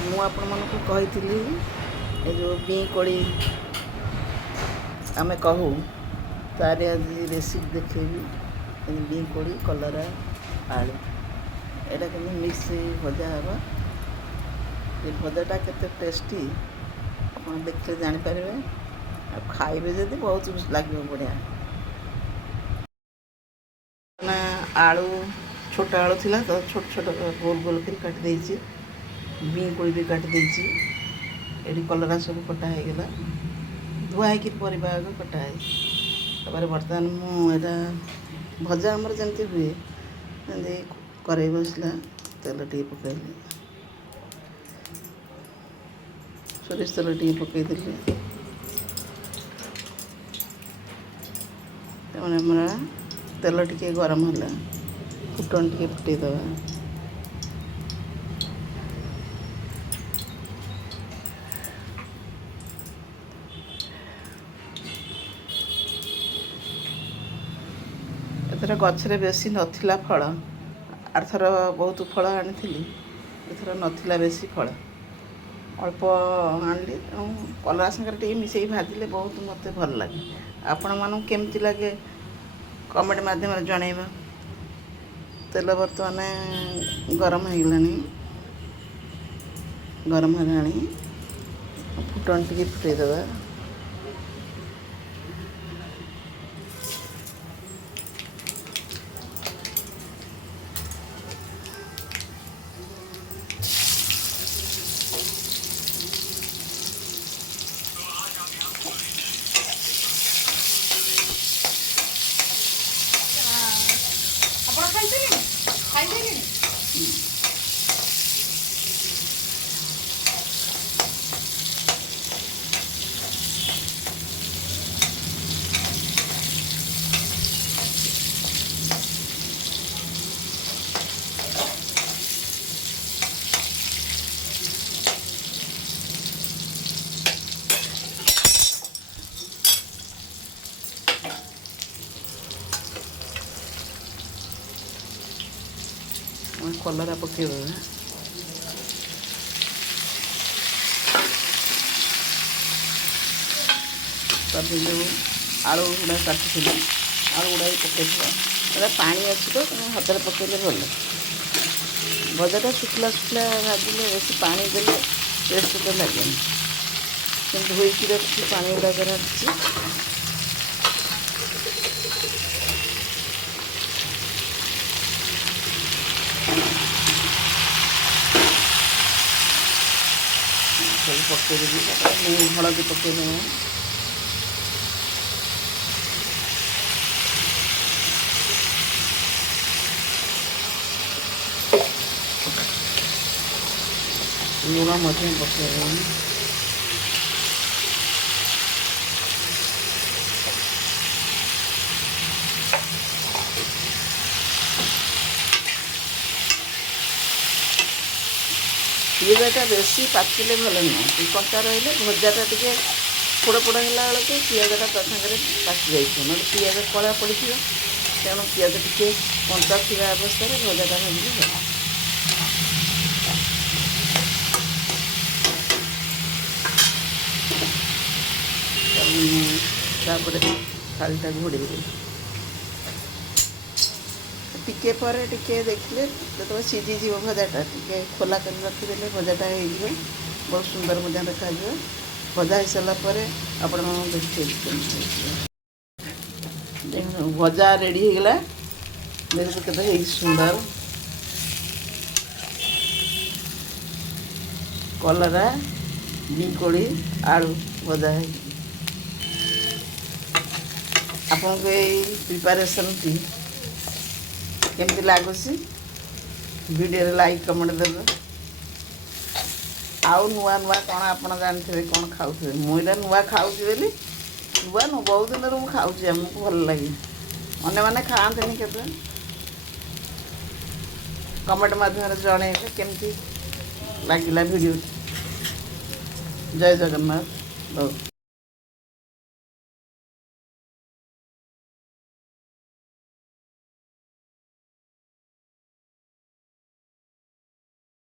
ମୁଁ ଆପଣମାନଙ୍କୁ କହିଥିଲି ଏ ଯେଉଁ ବିଁ କୋଳି ଆମେ କହୁ ତାର ଆଜି ରେସିପି ଦେଖେଇବି। ବିଁ କୋଳି କଲରା ଆଳୁ ଏଇଟା କେମିତି ମିକ୍ସ ଭଜା ହେବ। ଏ ଭଜାଟା କେତେ ଟେଷ୍ଟି ଆପଣ ଦେଖିଲେ ଜାଣିପାରିବେ, ଆଉ ଖାଇବେ ଯଦି ବହୁତ ଲାଗିବ ବଢ଼ିଆ। ନା ଆଳୁ ଛୋଟ ଆଳୁ ଥିଲା ତ ଛୋଟ ଛୋଟ ଗୋଲ ଗୋଲ କରି କାଟି ଦେଇଛି। ବିଁ କୋଳି ବି କାଟି ଦେଇଛି। ଏଠି କଲରା ସବୁ କଟା ହେଇଗଲା, ଧୁଆ ହେଇକି ପରିବା ଆଗ କଟା ହେଇଛି। ତାପରେ ବର୍ତ୍ତମାନ ମୁଁ ଏଇଟା ଭଜା ଆମର ଯେମିତି ହୁଏ ସେମିତି କରେଇ ବସିଲା, ତେଲ ଟିକେ ପକାଇଲି, ସୋରିଷ ତେଲ ଟିକେ ପକାଇଦେଲି। ତାପରେ ଆମର ତେଲ ଟିକେ ଗରମ ହେଲା, ଫୁଟଣ ଟିକେ ଫୁଟେଇଦେବା। ଏଥର ଗଛରେ ବେଶୀ ନଥିଲା ଫଳ, ଆରଥର ବହୁତ ଫଳ ଆଣିଥିଲି, ଏଥର ନଥିଲା ବେଶୀ ଫଳ, ଅଳ୍ପ ଆଣିଲି। ତେଣୁ କଲରା ସାଙ୍ଗରେ ଟିକେ ମିଶାଇ ଭାଜିଲେ ବହୁତ ମୋତେ ଭଲ ଲାଗେ। ଆପଣମାନଙ୍କୁ କେମିତି ଲାଗେ କମେଣ୍ଟ ମାଧ୍ୟମରେ ଜଣାଇବା। ତେଲ ବର୍ତ୍ତମାନ ଗରମ ହେଇଗଲାଣି, ଗରମ ହେଲାଣି, ଫୁଟଣ ଟିକେ ଫୁଟାଇଦେବା। ଆପଣ ଖାଇସାରିଲେଣି? ଖାଇସାରିଲେଣି? କଲରା ପକାଇଦେବା। ତାପରେ ଯେଉଁ ଆଳୁ ଗୁଡ଼ା କାଟିଥିଲି, ଆଳୁ ଗୁଡ଼ା ବି ପକାଇଥିବା। ଏଇଟା ପାଣି ଅଛି ତ ତେଣୁ ହାତରେ ପକାଇଲେ ଭଲ। ଭଜାଟା ଶୁଖିଲା ଶୁଖିଲା ଭାଜିଲେ ବେଶୀ ପାଣି ଦେଲେ ଟେଷ୍ଟ ତ ଲାଗେନି। କିନ୍ତୁ ଧୋଇକି ରଖିଛି, ପାଣି ଗୁଡ଼ାକରେ ରଖିଛି। ସବୁ ପକାଇଦେବି, ତାପରେ ମୁଁ ହଳଦୀ ପକାଇଦେବା। ଲୁଣ ମଧ୍ୟ ପକାଇଦେବା। ପିଆଜଟା ବେଶୀ ପାଚିଲେ ଭଲ ନୁହଁ, କଞ୍ଚା ରହିଲେ ଭଜାଟା ଟିକେ ପୋଡ଼ ପୋଡ଼ ହେଲା ବେଳକୁ ପିଆଜଟା ତା ସାଙ୍ଗରେ ପାଚି ଯାଇଥିବ, ନହେଲେ ପିଆଜ କଳା ପଡ଼ିଥିବ। ତେଣୁ ପିଆଜ ଟିକେ କଞ୍ଚା ଥିବା ଅବସ୍ଥାରେ ଭଜାଟା ଭାଜିଲେ ଭଲ। ତାପରେ ଥାଳିଟା ଘୋଡ଼େଇଦେବି। ଟିକେ ପରେ ଟିକେ ଦେଖିଲେ ଯେତେବେଳେ ସିଝିଯିବ ଭଜାଟା, ଟିକେ ଖୋଲା କରି ରଖିଦେଲେ ଭଜାଟା ହେଇଯିବ, ବହୁତ ସୁନ୍ଦର ମଧ୍ୟ ଦେଖାଯିବ। ଭଜା ହେଇସାରିଲା ପରେ ଆପଣମାନଙ୍କୁ ଦେଖେଇବି। ଭଜା ରେଡ଼ି ହେଇଗଲା, ଦେଖନ୍ତୁ କେତେ ହେଇଛି ସୁନ୍ଦର। କଲରା, ବିଁ କୋଳି, ଆଳୁ ଭଜା ହେଇଛି। ଆପଣଙ୍କୁ ଏଇ ପ୍ରିପାରେସନ୍ଟି କେମିତି ଲାଗୁଛି ଭିଡ଼ିଓରେ ଲାଇକ୍ କମେଣ୍ଟ ଦେବେ। ଆଉ ନୂଆ ନୂଆ କ'ଣ ଆପଣ ଜାଣିଥିବେ, କ'ଣ ଖାଉଥିବେ। ମୁଁ ଏଇଟା ନୂଆ ଖାଉଛି ବୋଲି, ନୂଆ ନୁହଁ, ବହୁତ ଦିନରୁ ମୁଁ ଖାଉଛି, ଆମକୁ ଭଲ ଲାଗେ। ଅନ୍ୟମାନେ ଖାଆନ୍ତିନି କେବେ। କମେଣ୍ଟ ମାଧ୍ୟମରେ ଜଣେଇବେ କେମିତି ଲାଗିଲା ଭିଡ଼ିଓଟି। ଜୟ ଜଗନ୍ନାଥ।